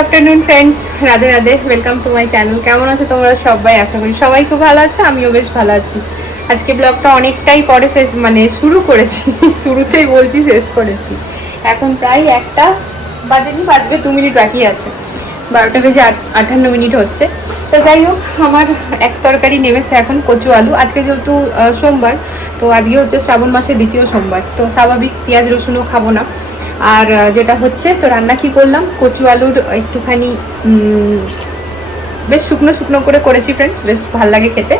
Afternoon friends, Radhe Radhe, welcome to my channel. কেমন আছো তোমরা সবাই? আশা করি সবাই খুব ভালো আছে, আমিও বেশ ভালো আছি। আজকে ব্লগটা অনেকটাই পরে শেষ শুরু করেছি শুরুতেই বলছি শেষ করেছি। এখন প্রায় 1টা বাজেনি, বাজবে 2 মিনিট বাকি আছে। 12টা বেজে 58 মিনিট হচ্ছে। তো যাই হোক, আমার এক তরকারি নেমেছে এখন কচু আলু। আজকে যেহেতু সোমবার, তো আজকে হচ্ছে শ্রাবণ মাসের দ্বিতীয় সোমবার, তো স্বাভাবিক পেঁয়াজ রসুনও খাবো না। আর যেটা হচ্ছে, তো রান্না কি করলাম, কচু আলুর একটুখানি বেশ শুকনো শুকনো করে করেছি ফ্রেন্ডস, বেশ ভালো লাগে খেতে।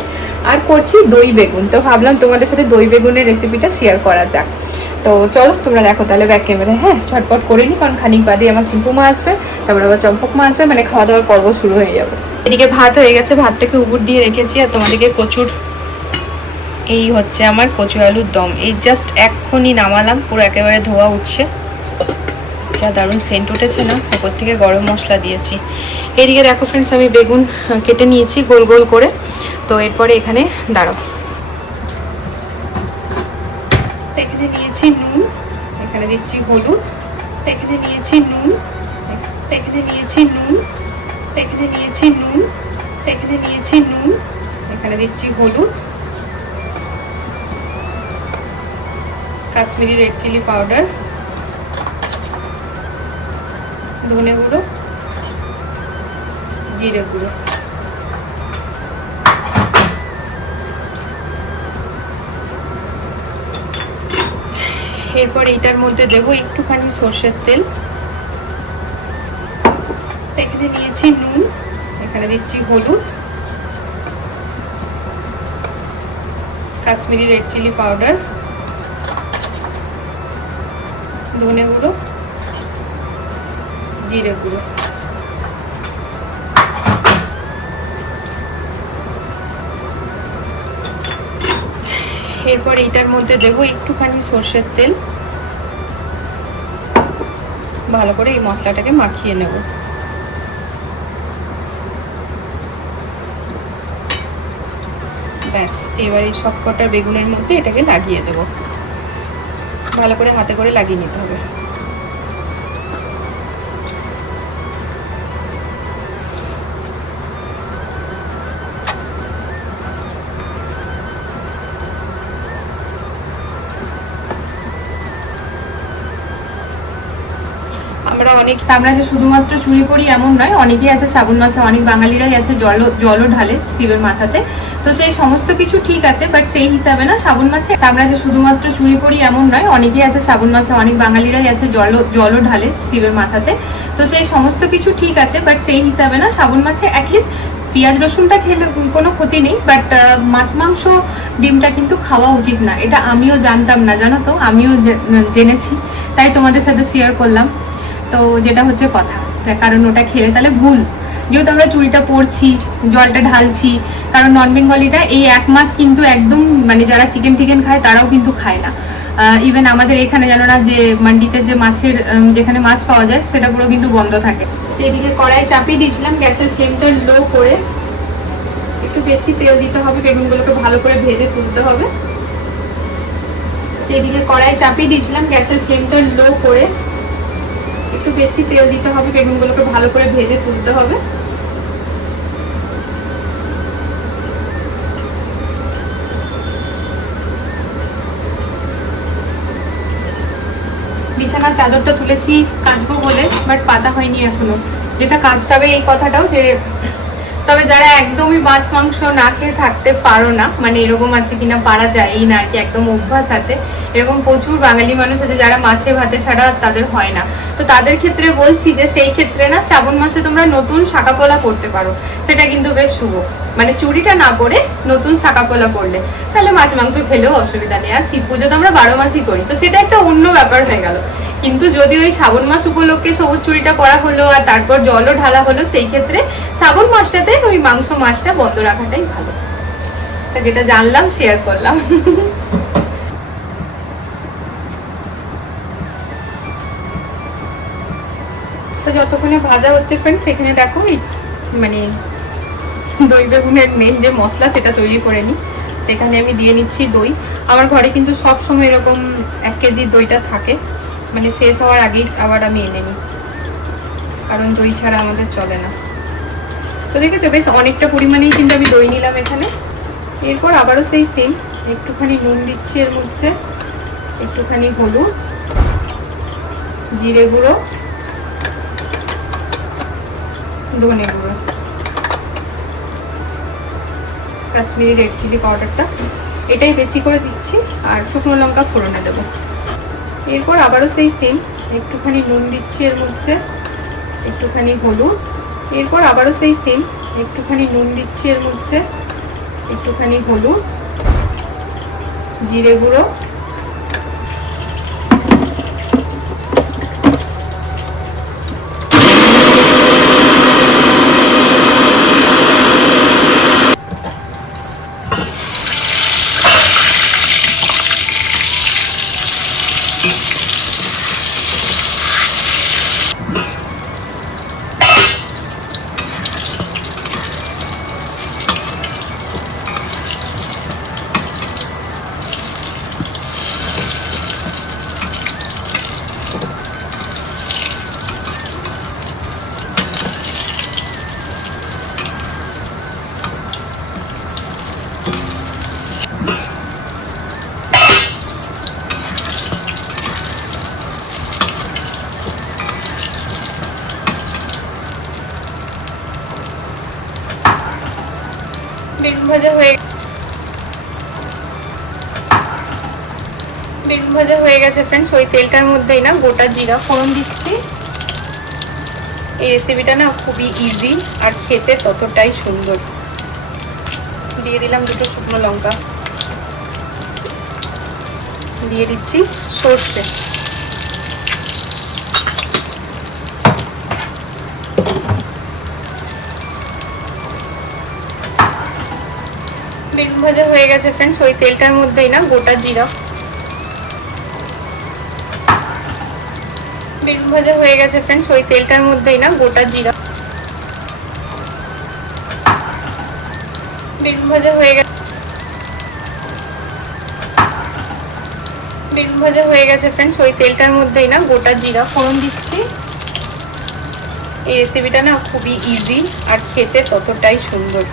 আর করছি দই বেগুন, তো ভাবলাম তোমাদের সাথে দই বেগুনের রেসিপিটা শেয়ার করা যাক। তো চলো তোমরা দেখো তাহলে ব্যাক ক্যামেরায়। হ্যাঁ, ঝটপট করে নি, কারণ খানিক বাদে আমার চিম্পু মা আসবে, তারপর আবার চম্পক মা আসবে, মানে খাওয়া দাওয়ার পর্ব শুরু হয়ে যাবে। এদিকে ভাত হয়ে গেছে, ভাতটাকে উপর দিয়ে রেখেছি। আর তোমাদেরকে কচুর, এই হচ্ছে আমার কচু আলুর দম। এই জাস্ট এক্ষুনি নামালাম, পুরো একেবারে ধোয়া উঠছে, যা দারুণ সেন্ট উঠেছে না। উপর থেকে গরম মশলা দিয়েছি। এদিকে দেখো ফ্রেন্ডস, আমি বেগুন কেটে নিয়েছি গোল গোল করে। তো এরপরে এখানে দাঁড়াও, এখানে নিয়েছি নুন, এখানে দিচ্ছি হলুদ, এখানে নিয়েছি নুন, এখানে নিয়েছি নুন, এখানে নিয়েছি নুন, এখানে নিয়েছি নুন, এখানে দিচ্ছি হলুদ, কাশ্মীরি রেড চিলি পাউডার, ধনে গুঁড়ো, জিরে গুঁড়ো। এরপর এইটার মধ্যে দেবো একটুখানি সর্ষের তেল। এখানে নিয়েছি নুন, এখানে দিচ্ছি হলুদ, কাশ্মীরি রেড চিলি পাউডার, ধনে গুঁড়ো, জিরে গুঁড়ো। এরপর এইটার মধ্যে দেবো একটুখানি সর্ষের তেল। ভালো করে এই মশলাটাকে মাখিয়ে নেব। ব্যাস, এবার এই সবকটা বেগুনের মধ্যে এটাকে লাগিয়ে দেবো। ভালো করে হাতে করে লাগিয়ে নিতে হবে। আমরা যে শুধুমাত্র চুড়ি পড়ি এমন নয়, অনেকেই আছে শ্রাবণ মাসে, অনেক বাঙালিরাই আছে জলও ঢালে শিবের মাথাতে। তো সেই সমস্ত কিছু ঠিক আছে, বাট সেই হিসাবে না শ্রাবণ মাসে আমরা যে শুধুমাত্র চুড়ি পড়ি এমন নয়, অনেকেই আছে শ্রাবণ মাসে, অনেক বাঙালিরাই আছে জলও ঢালে শিবের মাথাতে। তো সেই সমস্ত কিছু ঠিক আছে, বাট সেই হিসাবে না শ্রাবণ মাসে অ্যাটলিস্ট পেঁয়াজ রসুনটা খেলে কোনো ক্ষতি নেই, বাট মাছ মাংস ডিমটা কিন্তু খাওয়া উচিত না। এটা আমিও জানতাম না, জানো তো, আমিও জেনেছি, তাই তোমাদের সাথে শেয়ার করলাম। তো যেটা হচ্ছে কথা, কারণ ওটা খেলে তাহলে ভুল। যেহেতু আমরা চুড়িটা পরছি, জলটা ঢালছি, কারণ নন বেঙ্গলিটা এই 1 মাস কিন্তু একদম, মানে যারা চিকেন টিকেন খায় তারাও কিন্তু খায় না। ইভেন আমাদের এখানে জানো না যে মান্ডিতে যে মাছের, যেখানে মাছ পাওয়া যায় সেটা পুরো কিন্তু বন্ধ থাকে। এদিকে কড়াই চাপিয়ে দিয়েছিলাম, গ্যাসের ফ্লেমটা লো করে। একটু বেশি তেল দিতে হবে, বেগুনগুলোকে ভালো করে ভেজে তুলতে হবে। এদিকে কড়াই চাপিয়ে দিয়েছিলাম, গ্যাসের ফ্লেমটা লো করে। একটু বেশি তেল দিতে হবে, বেগুনগুলোকে ভালো করে ভেজে তুলতে হবে। বিছানার চাদরটা তুলেছি কাচবো বলে, বাট পাতা হয়নি এখনো। যেটা কাচতে হবে এই কথাটাও, যে তবে যারা একদমই মাছ মাংস না খেয়ে থাকতে পারো না, মানে এরকম আছে কিনা পারা যায়ই না আর কি, একদম অভ্যাস আছে, এরকম প্রচুর বাঙালি মানুষ আছে যারা মাছে ভাতে ছাড়া তাদের হয় না। তো তাদের ক্ষেত্রে বলছি যে সেই ক্ষেত্রে না শ্রাবণ মাসে তোমরা নতুন শাঁকাপোলা করতে পারো, সেটা কিন্তু বেশ শুভ। মানে চুড়িটা না পরে নতুন শাঁকাপোলা করলে তাহলে মাছ মাংস খেলেও অসুবিধা নেই। আর শিব পুজো তো আমরা 12 মাসই করি, তো সেটা একটা অন্য ব্যাপার হয়ে গেল। কিন্তু যদি ওই শ্রাবণ মাস উপলক্ষে সবুজ চুড়িটা পরা হলো আর তারপর জলও ঢালা হলো, সেই ক্ষেত্রে শ্রাবণ মাসটাতে ওই মাংস মাছটা বন্ধ রাখাটাই ভালো। তা যেটা জানলাম শেয়ার করলাম। তো যতক্ষণে ভাজা হচ্ছে ফ্রেন্ডস, সেখানে দেখো মানে দই বেগুনের মেন যে মশলা সেটা তৈরি করে নিই। সেখানে আমি দিয়ে নিচ্ছি দই। আমার ঘরে কিন্তু সব সময় এরকম 1 কেজি দইটা থাকে, মানে শেষ হওয়ার আগেই আবার আমি এনে নিই। কারণ দই ছাড়া আমাদের চলে না। তো দেখেছো বেশ অনেকটা পরিমাণেই কিন্তু আমি দই নিলাম এখানে। এরপর আবারও সেই সেম, একটুখানি নুন দিচ্ছি এর মধ্যে, একটুখানি হলুদ, জিরে গুঁড়ো, ধনে গুঁড়ো, কাশ্মীরি রেড চিলি পাউডারটা এটাই বেশি করে দিচ্ছি, আর শুকনো লঙ্কা ফোড়নে দেবো। এরপর আবারও সেই সেম, একটুখানি নুন দিচ্ছি এর মধ্যে, একটুখানি হলুদ, এরপর আবারও সেই সেম, একটুখানি নুন দিচ্ছি এর মধ্যে, একটুখানি হলুদ, জিরে গুঁড়ো, বেগুন ভাজা হয়ে গেছে ফ্রেন্ডস। ওই তেলটার মধ্যেই না গোটা জিরা ফোড়ন দিচ্ছি। এই রেসিপিটা না খুবই ইজি আর খেতে ততটাই সুন্দর। দিয়ে দিলাম দুটো শুকনো লঙ্কা, দিয়ে দিচ্ছি সর্ষে, বেগুন ভাজা হয়ে গেছে ফ্রেন্ডস। ওই তেলটার মধ্যেই না গোটা জিরা, বেগুন ভাজা হয়ে গেছে ফ্রেন্ডস। ওই তেলটার মধ্যেই না গোটা জিরা, বেগুন ভাজা হয়ে গেছে ফ্রেন্ডস। ওই তেলটার মধ্যেই না গোটা জিরা ফোড়ন দিচ্ছি। এই রেসিপিটা না খুবই ইজি আর খেতে ততটাই সুন্দর।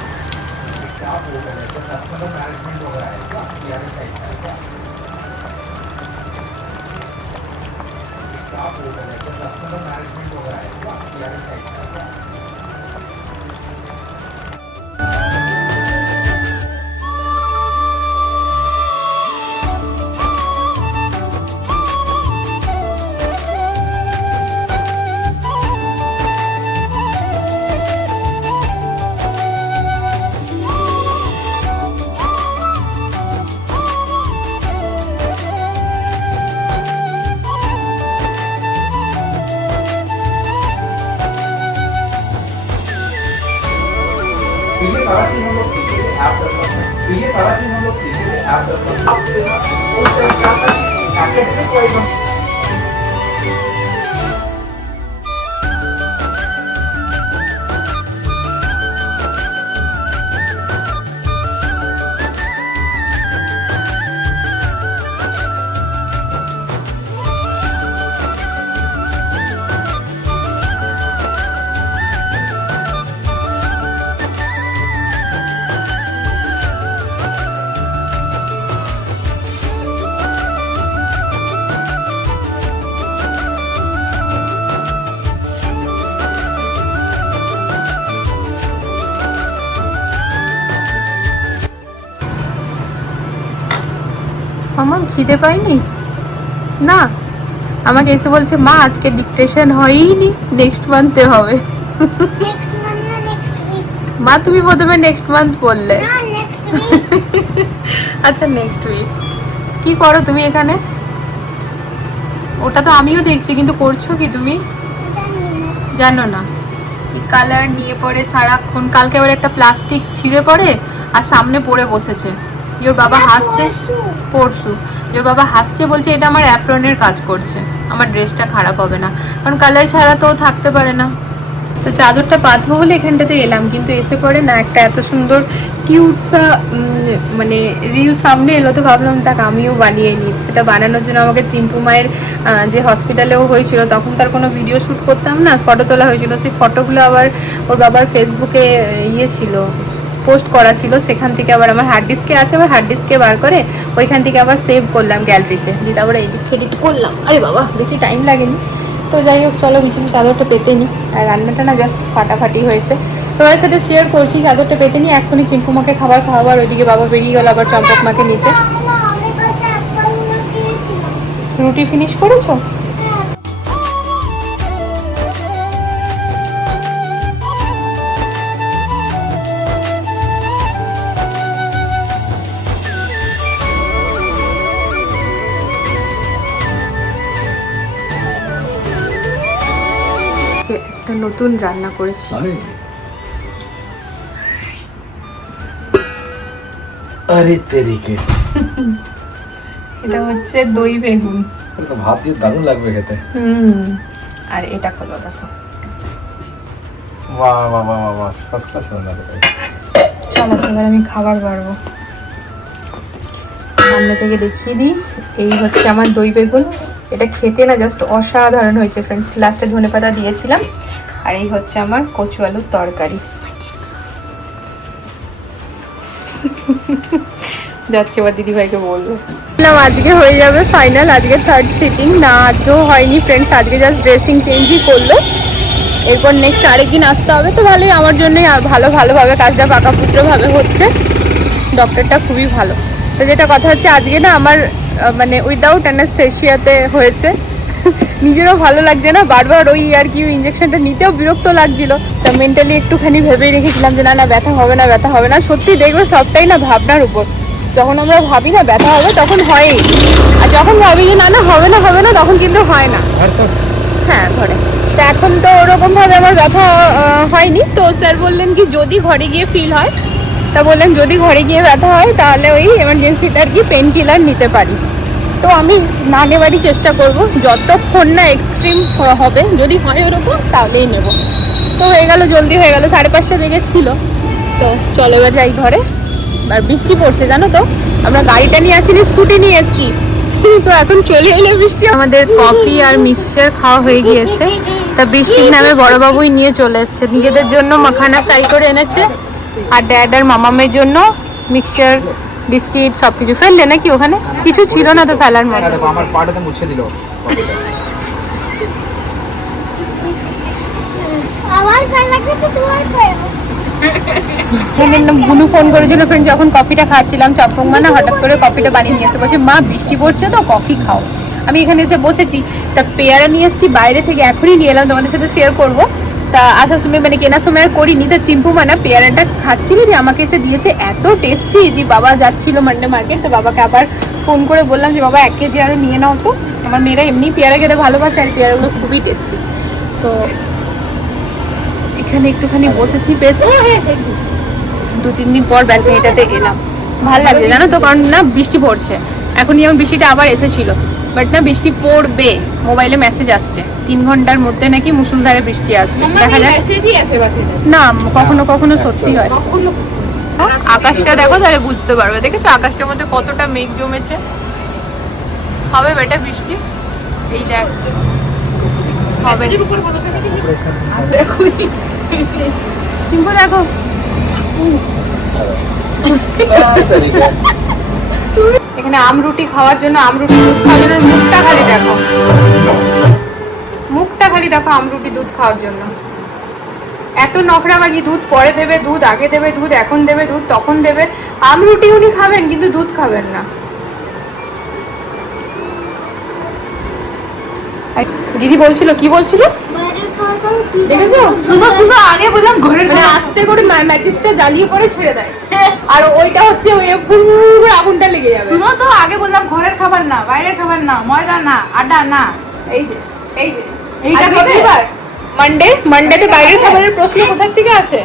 ये सारा चीज हम लोग सीखेंगे ऐप डेवलपमेंट। तो ये सारा चीज हम लोग सीखेंगे ऐप डेवलपमेंट। उस एकेडमिक वाइज हम আমার খিদে পাইনি না, আমাকে এসে বলছে মা আজকে ডিকটেশন হয়নি, নেক্সট মান্থে হবে। নেক্সট মান্থ না নেক্সট উইক। মা তুমি প্রথমে নেক্সট মান্থ বললে। না নেক্সট উইক। আচ্ছা নেক্সট উইক। কি করো তুমি এখানে? ওটা তো আমিও দেখছি, কিন্তু করছো কি তুমি? জানো না কালার নিয়ে পড়ে সারাক্ষণ। কালকে আবার একটা প্লাস্টিক ছিঁড়ে পড়ে আর সামনে পড়ে বসেছে। ওর বাবা হাসছে, পরশু ওর বাবা হাসছে, বলছে এটা আমার অ্যাপ্রনের কাজ করছে, আমার ড্রেসটা খারাপ হবে না, কারণ কালার ছাড়া তো থাকতে পারে না। তো চাদরটা পাতবো বলে এখানটাতে এলাম, কিন্তু এসে পরে না একটা এত সুন্দর কিউটসা মানে রিল সামনে এলো, তো ভাবলাম তাকে আমিও বানিয়ে নিই। সেটা বানানোর জন্য আমাকে চিম্পু মায়ের যে হসপিটালেও হয়েছিল তখন তার কোনো ভিডিও শ্যুট করতাম না, ফটো তোলা হয়েছিল, সেই ফটোগুলো আবার ওর বাবার ফেসবুকে ছিল, পোস্ট করা ছিল, সেখান থেকে আবার আমার হার্ড ডিস্কে আছে, আবার হার্ড ডিস্কে বার করে ওইখান থেকে আবার সেভ করলাম গ্যালারিতে, দিয়ে তারপরে এডিট করলাম। আরে বাবা বেশি টাইম লাগেনি। তো যাই হোক চলো বিছানা চাদরটা পেতে নিই। আর রান্নাটা না জাস্ট ফাটাফাটি হয়েছে, তোমাদের সাথে শেয়ার করছি। চাদরটা পেতে নিই, এক্ষুনি চিম্পু মাকে খাবার খাওয়াবার, ওইদিকে বাবা বেরিয়ে গেল আবার চম্পক মাকে নিতে। আমরা অনেক কাছে আপেল খেয়েছিলাম। রুটি ফিনিশ করেছো? একটা নতুন রান্না করেছি। আরে তেরিকে, এটা হচ্ছে দই বেগুন। তো ভাত দিয়ে দারুণ লাগবে খেতে। আর এটা করলো দেখো, বাহ বাহ বাহ বাহ, ফার্স্ট ক্লাস রান্না করে। চলো এবার আমি খাবার বাড়বো, সামনে থেকে দেখিয়ে দিই। এই হচ্ছে আমার দই বেগুন, এটা খেতে না জাস্ট অসাধারণ হয়েছে ফ্রেন্ডস, লাস্টে ধনেপাতা দিয়েছিলাম। আর এই হচ্ছে আমার কচু আলুর তরকারি। যাচ্ছে এবার দিদিভাইকে বলবো না, আজকে হয়ে যাবে ফাইনাল, আজকে থার্ড সিটিং না, আজকেও হয়নি ফ্রেন্ডস, আজকে জাস্ট ড্রেসিং চেঞ্জই করলো। এরপর নেক্সট আরেকদিন আসতে হবে, তো ভালোই আমার জন্যই ভালোভাবে কাজটা পাকাপুত্রভাবে হচ্ছে। ডক্টরটা খুবই ভালো। তো যেটা কথা হচ্ছে আজকে না আমার মানে উইদাউট অ্যানাস্থেশিয়াতে হয়েছে, নিজেরও ভালো লাগছে না, বারবার ওই আর কি ইঞ্জেকশনটা নিতেও বিরক্ত লাগছিল। তো মেন্টালি একটুখানি ভেবেই রেখেছিলাম যে না ব্যথা হবে না। সত্যি দেখবে সবটাই না ভাবনার উপর, যখন আমরা ভাবি না ব্যথা হবে তখন হয়ই, আর যখন ভাবি যে না হবে না তখন কিন্তু হয় না। হ্যাঁ ঘরে, তো এখন তো ওরকমভাবে আমার ব্যথা হয়নি। তো স্যার বললেন কি যদি ঘরে গিয়ে ফিল হয়, তা বললেন যদি ঘরে গিয়ে ব্যথা হয় তাহলে ওই এমার্জেন্সিতে আর কি পেন কিলার নিতে পারি। তো আমি না নেবারই চেষ্টা করব, যতক্ষণ না এক্সট্রিম হবে, যদি হয় ওরকম তাহলেই নেব। তো হয়ে গেল, জলদি হয়ে গেল, 5:30 দিকে ছিল। তো চলো এবার যাই ঘরে। আর বৃষ্টি পড়ছে জানো তো, আমরা গাড়িটা নিয়ে আসিনি, স্কুটি নিয়ে এসেছি, তো এখন চলে এলে বৃষ্টি। আমাদের কফি আর মিক্সচার খাওয়া হয়ে গিয়েছে, তা বৃষ্টির নামে বড়বাবুই নিয়ে চলে এসছে, নিজেদের জন্য মাখানা ফ্রাই করে এনেছে, আর ড্যাড আর মামামের জন্য মিক্সচার বিস্কিট সবকিছু ফেললে নাকি, ওখানে কিছু ছিল না তো ফেলার মতো। দেখো আমার পাটাতে মুছে দিল। আমার ভালো লাগে তো তোমার ভালো। বুনু ফোন করেছিল ফ্রেন্ড, যখন কফিটা খাচ্ছিলাম, চম্পক মা না হঠাৎ করে কফিটা বানিয়ে নিয়ে এসে বলছে মা বৃষ্টি পড়ছে তো কফি খাও। আমি এখানে এসে বসেছি, তা পেয়ারা নিয়ে এসেছি বাইরে থেকে, এখনই নিয়ে এলাম, তোমাদের সাথে শেয়ার করবো। তা আসার সময় মানে কেনার সময় আর করিনি, তা চিম্পু মানা পেয়ারাটা খাচ্ছিল, যে আমাকে এসে দিয়েছে, এত টেস্টি। দি বাবা যাচ্ছিল মান্ডে মার্কেট, তো বাবাকে আবার ফোন করে বললাম যে বাবা 1 কেজি আরও নিয়ে নাও তো, আমার মেয়েরা এমনি পেয়ারা খেতে ভালোবাসে, আর পেয়ারাগুলো খুবই টেস্টি। তো এখানে একটুখানি বসেছি, বেশ 2-3 দিন পর ব্যালকনিটাতে এলাম, ভালো লাগছে জানো তো, কারণ না বৃষ্টি পড়ছে। এখনই যেমন বৃষ্টিটা আবার এসেছিল, বাট না বৃষ্টি পড়বে, মোবাইলে মেসেজ আসছে 3 ঘন্টার মধ্যে নাকি মুষলধারে বৃষ্টি আসবে, দেখা যাক। না কখনো কখনো সত্যি হয়। আকাশটা দেখো তাহলে বুঝতে পারবে, দেখেছো আকাশটার মধ্যে কতটা মেঘ জমেছে, হবে বেটা বৃষ্টি, এই দেখ হবে। সিম্পল দেখো, এখানে আমরুটি খাওয়ার জন্য, আমরুটি দুধ খাওয়ার জন্য, মুখটা খালি দেখো, আমরুটি দুধ খাওয়ার জন্য এত নখরাবাজি, দুধ পরে দেবে, দুধ আগে দেবে, দুধ এখন দেবে, দুধ তখন দেবে। আমরুটি উনি খাবেন কিন্তু দুধ খাবেন না। দিদি বলছিল, কি বলছিল বাইরের খাওয়া খাওয়া কি দেখেছো, শুধু আগে বললাম ঘরের, মানে আস্তে করে ম্যাচিসটা জ্বালিয়ে করে ছেড়ে দেয়, আর ওইটা হচ্ছে ওই পুরো আগুনটা লেগে যাবে। শুনো তো, আগে বললাম ঘরের খাবার না, বাইরের খাবার না, ময়দা না, আটা না, এই যে এইটা আজকে খাবে? রবিবার, মানডেতে বাইরের খাবারের প্রশ্ন কোথা থেকে আসে?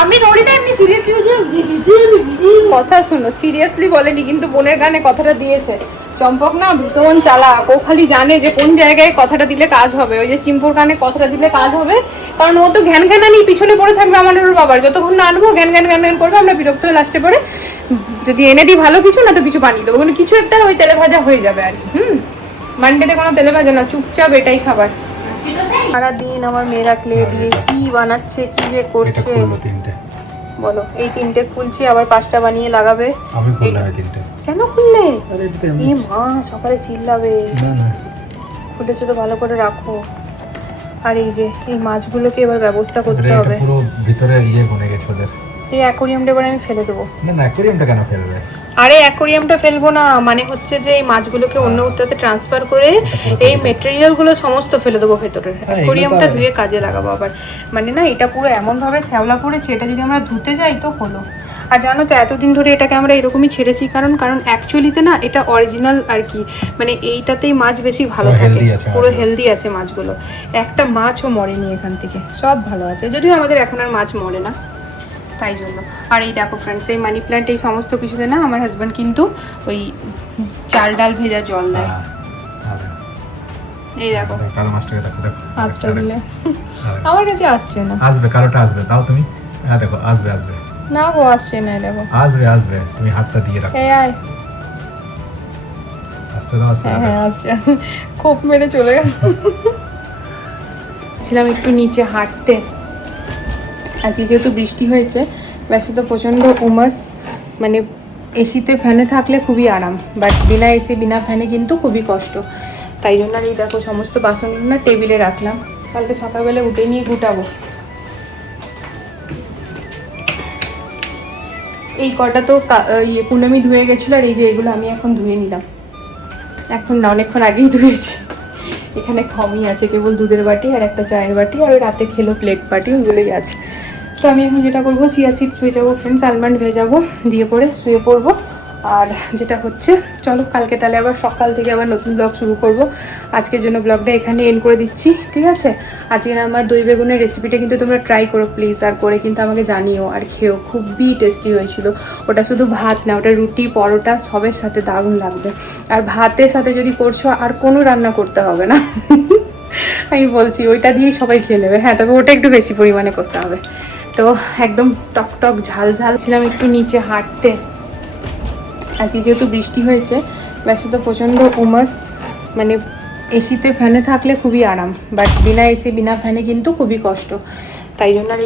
আমি ধরি না এমনি সিরিয়াসলি কথা শোনো, সিরিয়াসলি বলেনি, কিন্তু বোনের গানে কথাটা দিয়েছে। চম্পক না ভীষণ চালাক, ও খালি জানে যে কোন জায়গায় কথাটা দিলে কাজ হবে। ওই যে চিম্পুর গানে কথাটা দিলে কাজ হবে, কারণ ও তো ঘ্যান ঘ্যানানি পিছনে পড়ে থাকবে আমার ওর বাবার, যতক্ষণ না আনবো ঘ্যান ঘ্যান ঘ্যান ঘ্যান করবে। আমরা বিরক্ত হয়ে লাস্টে পরে যদি এনে দিই ভালো কিছু, না তো কিছু বানিয়ে দেবো, কিন্তু কিছু একটা ওই তেলে ভাজা হয়ে যাবে আর কি। মানডেতে কোনো তেলে ভাজা না, চুপচাপ এটাই খাবার। সারাদিন আমার মেয়েরা ক্লে দিয়ে কি বানাচ্ছে, কি যে করছে বলো। এই 3টে খুলছি, আবার 5টা বানিয়ে লাগাবে। আমি খুললাম এই 3টে। কেন খুললে? আরে এটা তো এই মা সকালে চিল্লাবে। না না খুলেছো তো ভালো করে রাখো। আর এই যে এই মাছগুলোকে এবার ব্যবস্থা করতে এটা হবে। পুরো ভিতরে বনে গেছে ওদের। এই অ্যাকোরিয়ামটা এবার আমি ফেলে দেবো। না না অ্যাকোরিয়ামটা কেন ফেলবে? আরে অ্যাকোরিয়ামটা ফেলবো না, মানে হচ্ছে যে এই মাছগুলোকে অন্য উত্তাতে ট্রান্সফার করে এই মেটেরিয়ালগুলো সমস্ত ফেলে দেবো ভেতরে। অ্যাকোরিয়ামটা ধুয়ে কাজে লাগাবো আবার। মানে না, এটা পুরো এমনভাবে শ্যাওলা পড়েছে, এটা যদি আমরা ধুতে যাই তো হলো। আর জানো তো এতদিন ধরে এটাকে আমরা এরকমই ছেড়েছি, কারণ অ্যাকচুয়ালিতে না এটা অরিজিনাল আর কি, মানে এইটাতেই মাছ বেশি ভালো পুরো থাকে, healthy আছে পুরো মাছগুলো। হেলদি আছে মাছগুলো। একটা মাছও মরেনি এখান থেকে, সব ভালো আছে, যদিও আমাদের এখন আর মাছ মরে না, তাই জন্য। আর এই দেখো ফ্রেন্ডস, এই মানি প্ল্যান্ট এই সমস্ত কিছুতে না আমার হাজব্যান্ড কিন্তু ওই চাল ডাল ভেজা জল দেয়। হ্যাঁ এই দেখো কালো মাছটাকে দেখো দেখো হাতটা দিলে আমার কাছে আসছে না। আসবে, কালোটা আসবে, দাও তুমি। হ্যাঁ দেখো আসবে আসবে না গো, আসছে না, দেখো আসবে আসবে, তুমি হাতটা দিয়ে রাখো। এই আয়। আস্তে দাও আস্তে দাও। হ্যাঁ আসছে, খোপ মেরে চলে গেল। ছিলাম একটু নিচে হাঁটতে, আজকে যেহেতু বৃষ্টি হয়েছে, ব্যাসে তো প্রচণ্ড উমাস, মানে এসিতে ফ্যানে থাকলে খুবই আরাম, বাট বিনা এসি বিনা ফ্যানে কিন্তু খুবই কষ্ট। তাই জন্য আর এই দেখো সমস্ত বাসনগুলো না টেবিলে রাখলাম, কালকে সকালবেলা উঠে নিয়ে গুটাবো। এই কটা তো পূর্ণমী ধুয়ে গেছিলো, আর এই যে এগুলো আমি এখন ধুয়ে নিলাম। এখন না, অনেকক্ষণ আগেই ধুয়েছি। এখানে কমই আছে, কেবল দুধের বাটি আর একটা চায়ের বাটি, আর ওই রাতে খেলো প্লেট বাটি, ওইগুলোই আছে। তো আমি এখন যেটা করবো, চিয়া সিডস ভেজাবো ফ্রেন্ডস, আলমন্ড ভেজাবো, দিয়ে পরে শুয়ে পড়বো। আর যেটা হচ্ছে, চলো কালকে তাহলে আবার সকাল থেকে আবার নতুন ব্লগ শুরু করব। আজকের জন্য ব্লগটা এখানে এন্ড করে দিচ্ছি, ঠিক আছে? আজকের আমার দই বেগুনের রেসিপিটা কিন্তু তোমরা ট্রাই করো প্লিজ, আর করে কিন্তু আমাকে জানিও আর খেও, খুবই টেস্টি হয়েছিল। ওটা শুধু ভাত না, ওটা রুটি পরোটা সবের সাথে দারুণ লাগবে। আর ভাতের সাথে যদি করছো আর কোনো রান্না করতে হবে না, আমি বলছি ওইটা দিয়েই সবাই খেয়ে নেবে। হ্যাঁ, তবে ওটা একটু বেশি পরিমাণে করতে হবে। তো একদম টক টক ঝাল ঝাল। ছিলাম একটু নিচে হাঁটতে, আজকে যেহেতু বৃষ্টি হয়েছে, ব্যাসে তো প্রচণ্ড উমাস, মানে এসিতে ফ্যানে থাকলে খুবই আরাম, বাট বিনা এসি বিনা ফ্যানে কিন্তু খুবই কষ্ট। তাই জন্য আর এই